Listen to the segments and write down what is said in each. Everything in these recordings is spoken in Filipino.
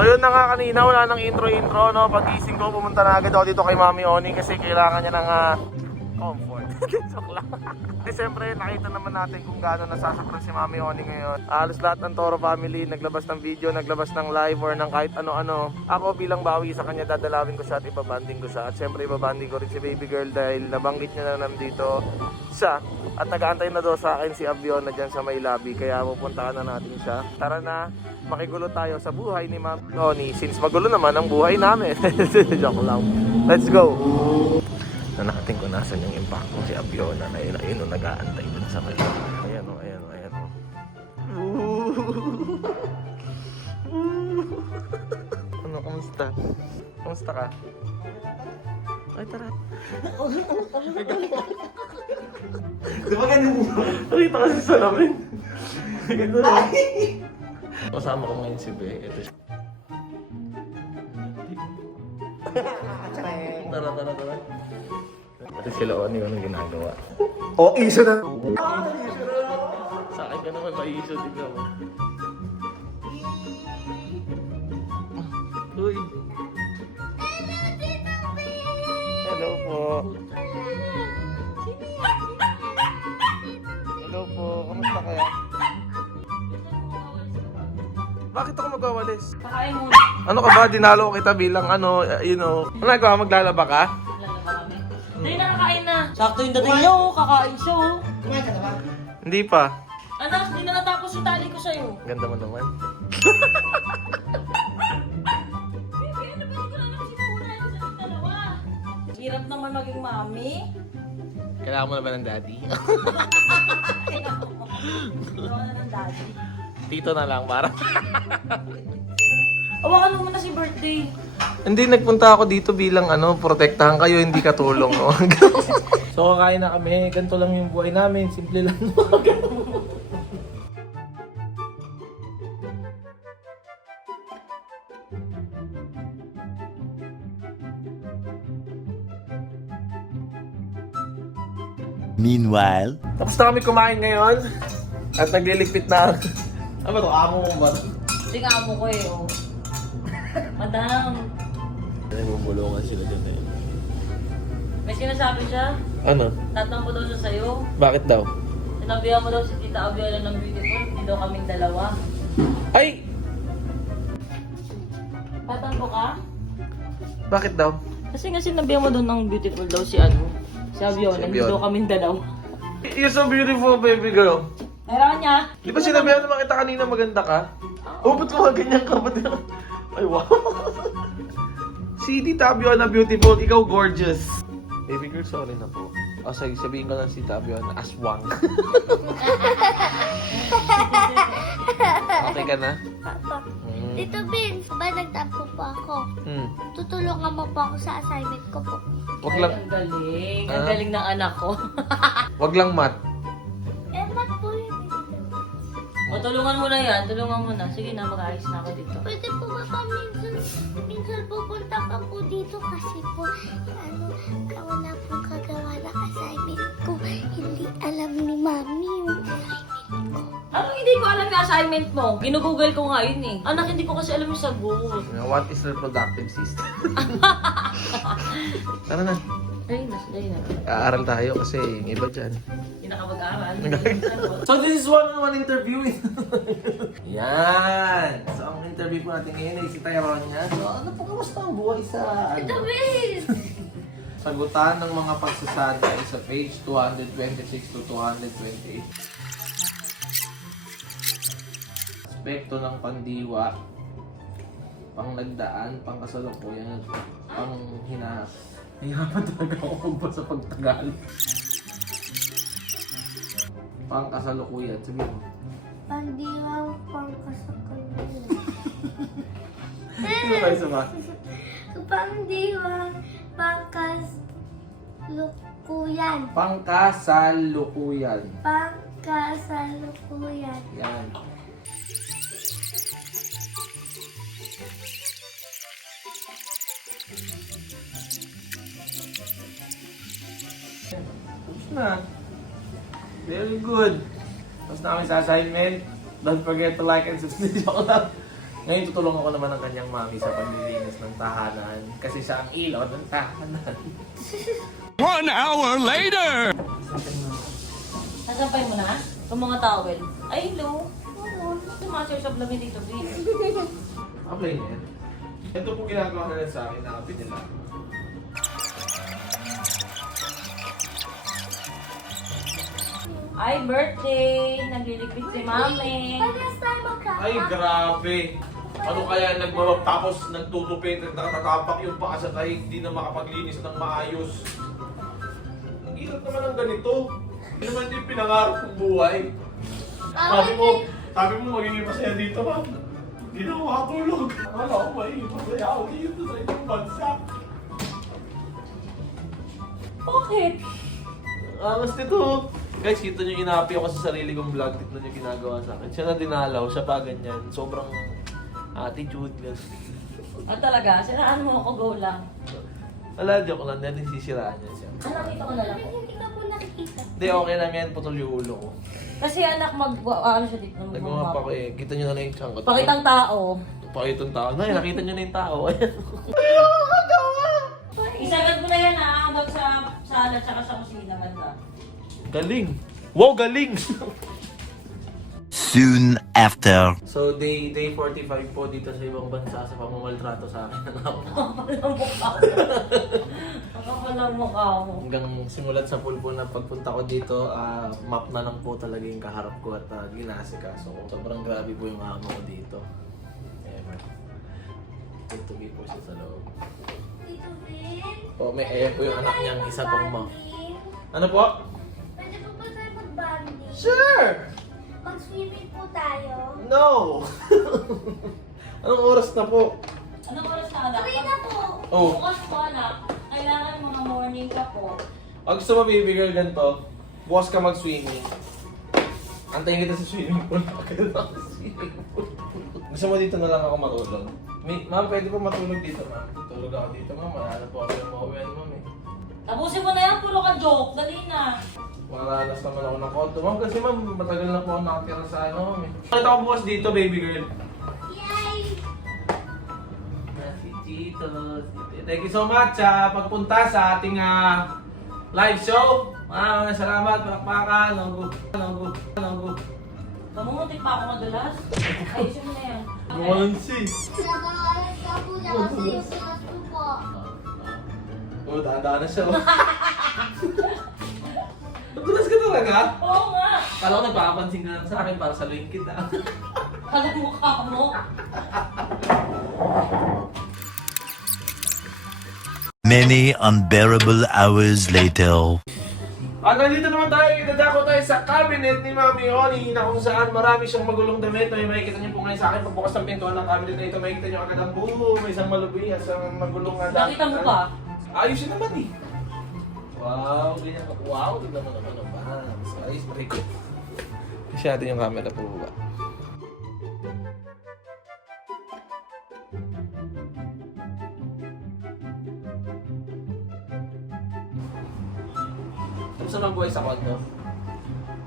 So yun na nga kanina, wala nang intro-intro, no? Pag-gising ko, pumunta na agad ako dito kay Mami Oni kasi kailangan niya ng comfort. Joke lang. Di siyempre, nakita naman natin kung gaano nasasakran si Mami Oni ngayon. Halos lahat ng Toro family, naglabas ng video, naglabas ng live or ng kahit ano-ano. Ako bilang bawi sa kanya, dadalawin ko siya at ibabanding ko siya. At siyempre, ibabanding ko rin si baby girl dahil nabanggit niya na nandito siya. At nag-aantay na daw sa akin si Avion na dyan sa may lobby. Kaya pupuntahan na natin siya. Tara na, makigulo tayo sa buhay ni Mami Oni. Since magulo naman ang buhay namin. Joke lang. Let's go! Na natin kung nasan yung impact ko si Aviona na yun o nag-aantay dun sa kanya. Ayan o, ayan o, ayan o. Ano, kamusta? Kamusta ka? Ay, tara. Di ba ganun mo? Nakita kasi sa lamin. Ganda na. Kasama ko ngayon si Be. Ito siya. Tara, tara, tara. Kasi sila Oni yung ginagawa. O, iso na. Sa akin ka naman maiso, tignan mo. Uy. Hello po. Hello po. Kamusta kaya? Bakit ako magwawalis? Kakain muna. Ano ka ba? Dinalo kita bilang ano, you know. Ano nagawa? Maglalaba ka? Lalaba kami. Dahil nakakain na. Sakto yung dating niya, oh. Kakain siya, oh. Kumain ka na ba? Hindi pa. Anak, di na natapos yung tali ko sa'yo. Ganda mo naman. Baby, ano ba? Hindi ko na alam sinuna yung sa ating dalawa. Hirap naman maging mami. Kailangan mo na ba ng daddy? Gawa na ng daddy. Tito na lang para. Awakan mo muna si birthday. Hindi, nagpunta ako dito bilang ano, protektahan kayo, hindi katulong. No? So kakain na kami, ganito lang yung buhay namin, simple lang. Meanwhile, Tapos na kami kumain ngayon at nagliligpit na. Ano ba to? Amo mo ba? Hindi nga amo ko eh, oh. Madam, Nagbubulungan sila dyan eh. may sinasabi siya. Ano? Tatampo daw siya sa'yo. Bakit daw? Sinabihan mo daw si Tita Aviola ng beautiful. Hindi daw kaming dalawa. Ay! Tatampo ka? Bakit daw? Kasi nga sinabihan mo daw ng beautiful daw si ano. Si Aviola. Si Hindi Aviola. daw kaming dalawa. You're so beautiful, baby girl. Meron niya. Di ba sinabihan naman kita kanina maganda ka? Oh, ba't mga ganyan ka? Ay, wow. Si Tita Aviona beautiful, ikaw gorgeous. Baby girl, sorry na po. Oh, sorry, sabihin ko lang si Tita Aviona, aswang. Okay ka na? Papa, Mm. Tito Vince, ba nagtampo po ako? Hmm. Tutulungan mo po ako sa assignment ko po. Wag Ay, lang, ang galing. Ah. Ang galing ng anak ko. wag lang mat. Eh, ba't po yun? O, tulungan mo na yan. Tulungan mo na. Sige na, mag-ayos na ako dito. Pwede po ba minsan pupunta ka po dito kasi po, ano, wala pong kagawa ng assignment ko. Hindi alam ni Mami yung assignment ko. Ano hindi ko alam yung assignment mo? Ginugoogle ko nga yun eh. Anak, hindi ko kasi alam yung sagot. What is reproductive system? Tara na. Ayun na, ayun na. Aaral tayo kasi yung iba dyan. Hindi nakapag-aral. So this is one-on-one interview. Yan. So ang interview po natin ngayon ay si Tyrone yan. So ano po, kamusta ang buhay sa Tito ano? Vince! Sagutan ng mga pagsasada sa page 226 to 228. Aspekto ng pandiwa, pang nagdaan, pang kasalukuyan, pang hinahap. Nahihirapan talaga ako magbasa pag Tagalog. Pang kasalukuyan, sabi mo. Pandiwaw pang kasakaluyan. Sino tayo sama? Pandiwaw pang kasalukuyan. Pangkasalukuyan. Pang kasalukuyan. Yan. Tapos na. Very good. Tapos na kami sa assignment. Don't forget to like and subscribe. Ngayon tutulungan ko naman ang kanyang mami sa paglilinis ng tahanan kasi siya ang ilaw ng tahanan. 1 hour later! Nasampay mo na? Ang mga towel. Ay, hello. Sumasyo sa vlog dito, please. Okay na yan. Ito po ginagawa nila sa akin, nakapit nila. Ay, birthday! Nagliligpit si mami. Parehas tayo magkaka. Ay, grabe! Ano kaya nagmamap tapos nagtutupin, nakatapak yung paa sa tahi, hindi na makapaglinis ng maayos. Ang hirap naman ng ganito. Hindi naman din pinangarap ng buhay. Sabi mo magiging masaya dito, ma'am. Hindi na ako makatulog. Akala ko magiging masaya ako dito sa ibang bansa. Bakit? Angas nito. Guys, kita nyo inapi ako sa sarili kong vlog. Tignan nyo ginagawa sa akin. Siya na dinalaw, siya pa ganyan. Sobrang attitude. Ah, talaga? Sinaan mo ako, go lang. Wala, joke lang. Natin sisiraan niya siya. Nakita ko na lang. Hindi ka po nakikita. Hindi, okay lang yan. Putol yung ulo ko. Kasi anak, ano siya dito? Nagmamap ako eh. Kita nyo na lang yung tiyan ko. Pakitang tao. Pakitang tao. Nay, nakita nyo na yung tao. Ayan. Isagad mo na yan ha, hanggang sa sala tsaka sa kusina banda. Galing. Wow, galing! Soon after. So, day 45 po dito sa ibang bansa sa pamamaltrato sa akin. Ang mukha mo. Ang mukha mo. Hanggang simulat sa pulpo na pagpunta ko dito, map na lang po talaga yung kaharap ko at ginasikaso ko. Sobrang grabe po yung amo ko dito. Ever. Tutugi po siya sa loob. Tito Ben? Po, may po yung anak niyang isa pong mo. Ano po? Pwede po ba tayo mag-banding? Sure! Mag-swimming po tayo? No! Anong oras na po? Anong oras na anak? Uwi na po! Oh. Bukas po anak, kailangan mga morning ka po. Pag gusto mo baby girl ganito, bukas ka mag-swimming. Antayin kita sa swimming pool. Pagkala ako sa swimming pool. Gusto mo dito na lang ako matulog? Ma'am, pwede po matulog dito, ma'am. Tulog ako dito, ma'am. Wala po ako yung mauwian, ma'am eh. Tapusin mo na yan, puro ka joke. Dali na. Maralas naman ako ng konto, ma'am. Kasi ma'am, matagal na po ako nakatira sa ano, ma'am eh. Nakita ko bukas dito, baby girl. Yay! Si Tito. Thank you so much sa pagpunta sa ating live show. Maraming salamat, palakpakan. Mamuntik pa ako madulas. Ayusin mo na yan. Monsi. Nag-aaral ka po na kasi yung class ko po. Oh, tanda na siya. Nadulas ka talaga? Oo nga. Kala ko nagpapansin ka lang sa akin para saluhin kita. Kalang mukha mo. Many unbearable hours later. At nandito naman tayo, idadako tayo sa cabinet ni Mami Oni na kung saan marami siyang magulong damit. May makikita niyo po ngayon sa akin pagbukas ng pintuan ng cabinet na ito. Makikita niyo agad ang buo, may isang malubi, isang magulong na Nakita mo pa? Ayos yun naman eh. Wow, ganyan ka. Wow, tignan mo naman ang bangs. Ayos, very good. Kasi natin yung camera po ba? Kamusta ang buhay sa condo?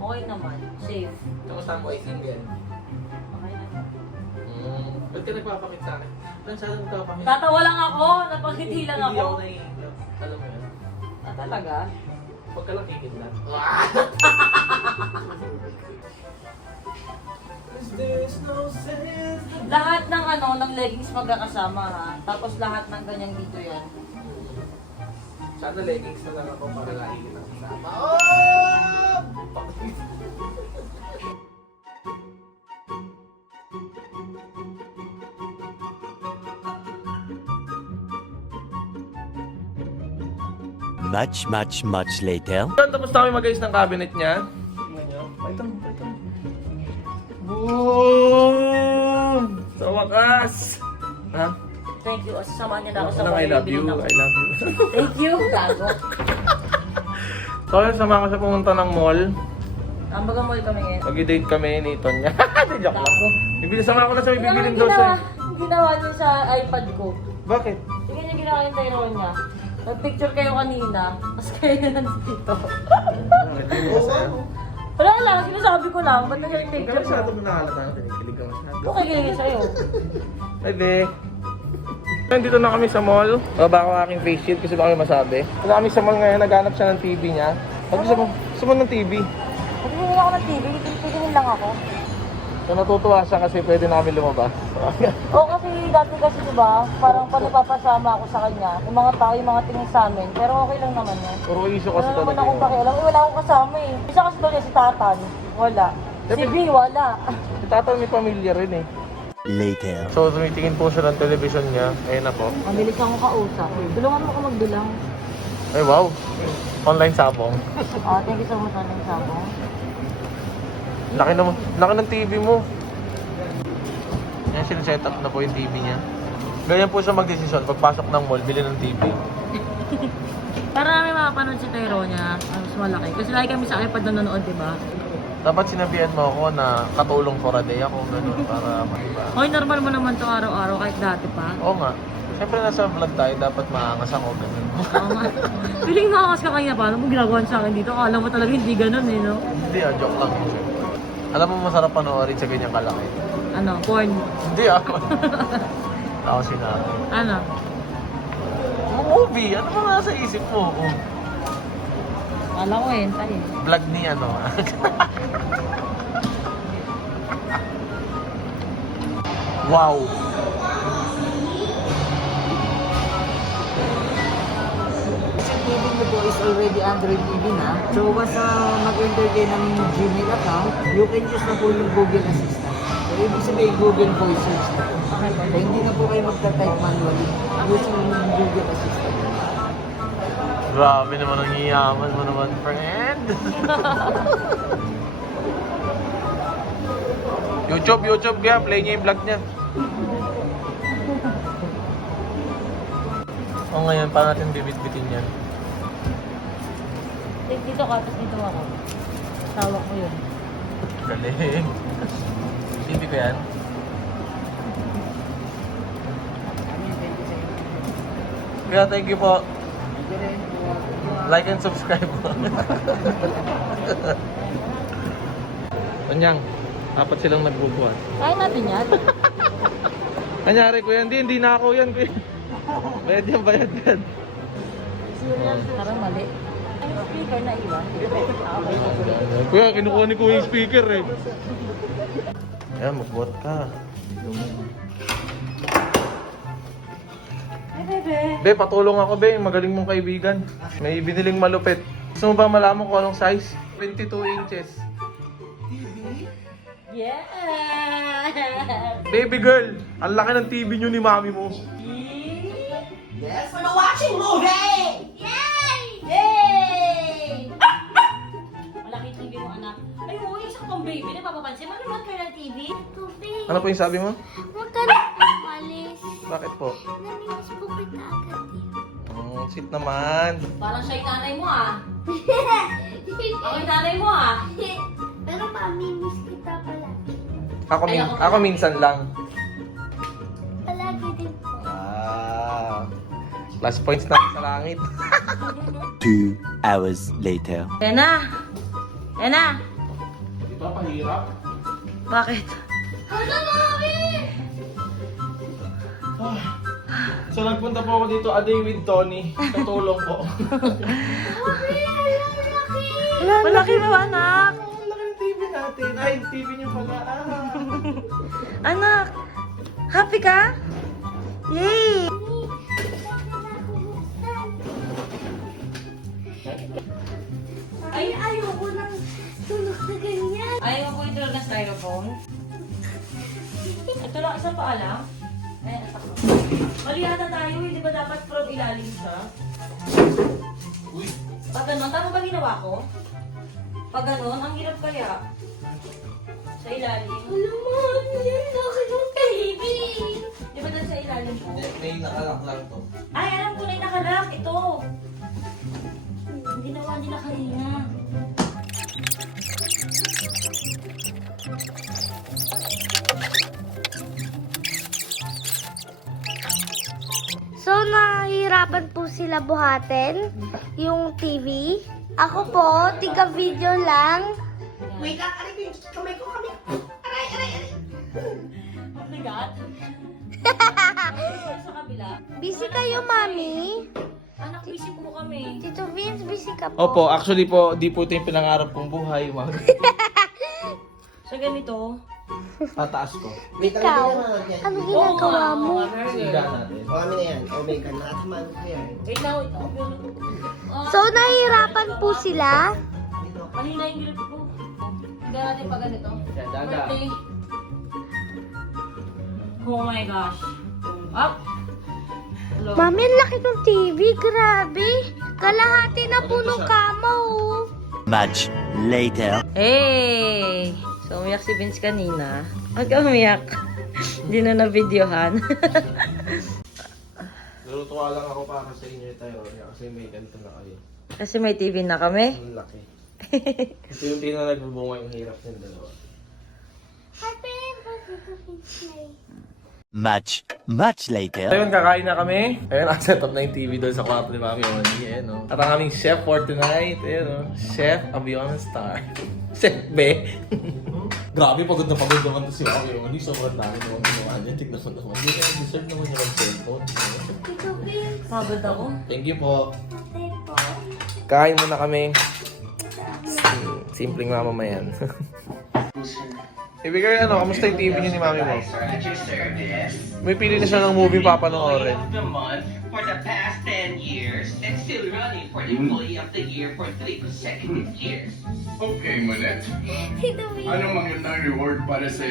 Okay naman. Safe. Kamusta ang buhay single? Okay naman. Ba't ka nagpapakit sa akin? Ba't saan nagpapakit? Tatawa lang ako. Napangiti lang Hindi ako ako. naiinggap. Alam mo yan? Ah, talaga? Huwag ka lang kikidnap. Is there's no sense? Lahat ng ng leggings magkakasama ha. Tapos lahat ng ganyan dito yan. Sana leggings na lang ako para lagi kitang kasama. Oh! Much later. Tapos na kami mag-ayos ng cabinet niya. Tingnan niyo. Paitang. Boom! Sa wakas! Ha? Thank you. Sasamahan niya na ako sa I love you. bibili na ako. I love you. Thank you. Gago. So, sama ko siya pumunta ng mall. Ambaga mall kami ngayon. Mag-date kami ni Tonya. Joke lang. Gago. Bibili sama ko na sa bibilin daw ginawa, siya. ginawa niya sa iPad ko. Bakit? Sige niya ginawa yung Tyrone niya. Nag-picture kayo kanina. Tapos kayo nandito. Bakit? Hindi mo masaya? Wala lang, sinasabi ko lang. Ba't nandiyan yung Huwag ka picture masyado mo? mo nakalata na tinikilig ka masyado. Okay, kiligin sa'yo. Hi, Be. Nandito na kami sa mall. Baba ko ang aking face shield kasi baka may masabi. Wala kami sa mall ngayon, naghanap siya ng TV niya. Pag gusto mo ng TV. Pagpipili ako ng TV, pipiliin lang ako. So natutuwa siya kasi pwede na kami lumabas. Oo, kasi dati kasi diba, parang pag napapasama ako sa kanya, yung mga tao, yung mga tingin sa amin, pero okay lang naman yan. Puro issue kasi Wala naman talaga akong yun. pakialam. Wala akong kasama eh. Isa kasi doon si Tatan. Wala. Si B, wala. Si Tata may pamilya rin eh. Later. So tumitingin po siya ng television niya. Ayun na po. Mabilis akong kausap. Tulungan mo ako magdulang. Ay wow. Online sabong. Thank you so much, Aling Sabong. Laki ng TV mo. Yan, sineset up na po yung TV niya. Ganyan po siya magdesisyon pagpasok ng mall, bili ng TV. Para namin makapanood si Tero niya, mas malaki. Kasi lagi kami sa iPad na nanonood, diba? Dapat sinabihan mo ako na katulong for a day ako, ganun, para maiba. Hoy, normal mo naman to araw-araw kahit dati pa. Oo nga. Siyempre nasa vlog tayo, dapat maangas ako, ganun. Oo nga. Feeling nakakas ka kanya, paano mo ginagawa sa akin dito? Akala mo talaga hindi ganun eh, no? Hindi joke lang yun. Alam mo masarap panoorin sa ganyang kalaki. Ano, porn. Hindi ako. Ako sinabi. Ano? Movie, ano ba nasa isip mo? Akala ko hentai eh. Vlog ni ano. Wow. TV mo po is already Android TV na. So once mag-enter kayo ng Gmail account, you can use na po yung Google Assistant. So ibig sabihin Google Voice Search na po. So hindi na po kayo magta-type manually using yung Google Assistant. Grabe naman ang iyaman mo naman, friend. YouTube kaya, play niya yung vlog niya. O ngayon, paano natin bibit-bitin yan? Dito ka, tapos dito ako. Tawa ko yun. Galing. TV ko yan. Kaya thank you po. Like and subscribe po. Anyang, apat silang nagbubuhat. Kaya natin yan. Kanyari ko yan, hindi na ako yan. Bayad yan. Parang mali. Ay, speaker na iwan. Kuya, kinukuha ni Kuya yung speaker eh. Ayan, magbuhat ka. Ay, bebe. Be, patulong ako be, magaling mong kaibigan. May biniling malupit. Gusto mo ba malaman kung anong size? 22 inches. Yeah! Baby girl, ang laki ng TV nyo ni mami mo. Yes, we're watching movie! Yay! Yay! Malaki TV mo, anak. Ay, oo, isa pang baby. Napapapansin mo naman kayo ng TV? Tubig. Ano po yung sabi mo? Huwag ka na umalis. Bakit po? Namimiss po kita agad eh. Sweet naman. Parang siya yung nanay mo, ah. Ako yung nanay mo, ah. Pero mamimiss kita palagi. Ako minsan lang. Palagi din po. Plus points na sa langit. 2 hours later. Yan na. Yan na. Ito, pahirap. Bakit? Hala, mami! So nagpunta po ako dito a day with Tony. Katulong po. Mami, alam laki! Malaki ba, anak? Ang laki ng TV natin. Ay, TV niyo pala. Anak, happy ka? Yay! Ay, ayoko nang tulog na ganyan. Ayaw ko ito na styrofoam. Ito lang, isa pa alam. Ayan, ito. Mali yata tayo, hindi ba dapat from ilalim siya? Uy, Pag ganun, tama ba ginawa ko? Pag ganun, ang hirap kaya. Sa ilalim. Alam mo, ano yan? Laki ng baby! Di ba dun sa ilalim ko? may nakalak lang to. Ay, alam ko na yung nakalak. Ito. Hindi na kanina. So, nahihirapan po sila buhatin yung TV. Ako po, tiga-video lang. Wait lang, aray ko yung kamay ko. Aray. Bigat. Sa kabila. Busy kayo, Mami? Anak, busy po kami. Tito Vince, busy ka po. Opo, actually po, di po ito yung pinangarap kong buhay. Sa ganito. Tataas ko. Wait lang, Ikaw, wait lang, yan. ano ginagawa mo? Siga natin. Kami na yan. Oh my God, nakatamaan ko yan. Wait lang, wait lang. So, nahihirapan po sila? Kanina yung grip ko. Tignan natin pa ganito. Yan, daga. Birthday. Oh my gosh. Up. Hello. Mami, ang laki ng TV. Grabe. Kalahati na po nung kama, oh. Much later. Hey! So, umiyak si Vince kanina. Huwag ka umiyak. Hindi na na-videohan. Nalutuwa lang ako para sa inyo tayo. Kasi may ganito na kayo. Kasi may TV na kami. Ang laki. Ito yung nagbubunga yung hirap ng dalawa. Happy birthday to Vince. Much later. Ayun, kakain na kami. Ayun, set up na yung TV doon sa kwarto ni Mami Oni. Ayun, no? At ang aming chef for tonight, ayun, no? Chef Abiona Star. Chef B. Grabe, pagod naman to si Mami Oni. Sobrang dami naman ginawa niya. Tignan mo naman. Hindi kaya deserve naman niya ng cellphone. Tito Vince, Pagod ako. Thank you po. birthday po. Kain muna kami. Simpleng mamamayan. Ibigay kamusta yung TV niyo ni Mami mo? May pili na siya ng movie papanoorin. Of the month for the past 10 years and still running for Employee of the Year for 3 consecutive years. Okay, Manette. Tito Vince. Anong magandang reward para sa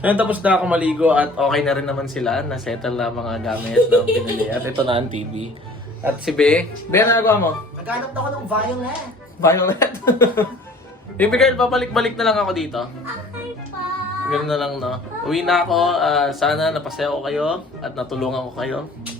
Ngayon tapos na ako maligo at okay na rin naman sila. Na-settle na mga gamit na pinili. At ito na ang TV. At si Be. Be, ano nagawa mo? Naghanap ako ng violet. Violet. Ibigay, babalik-balik na lang ako dito. Okay pa. Ganun na lang, no? Uwi na ako. Sana napasaya ko kayo at natulungan ko kayo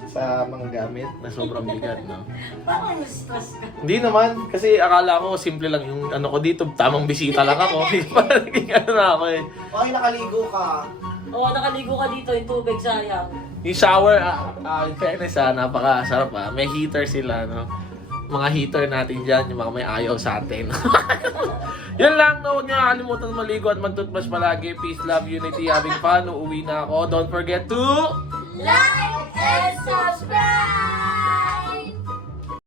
sa mga gamit na sobrang bigat, no? Parang stress ka. Hindi naman. Kasi akala ko simple lang yung ano ko dito. Tamang bisita lang ako. Parang naging ano na ako eh. Okay, nakaligo ka. Oo, nakaligo ka dito. Yung tubig, sayang. Yung shower, in fairness napakasarap May heater sila, no? Mga heater natin dyan, yung mga may ayaw sa atin. Yan lang, no? Huwag niyo nakalimutan maligo at mag-toothbrush palagi. Peace, love, unity, having fun. Uuwi na ako. Don't forget to... Like and subscribe!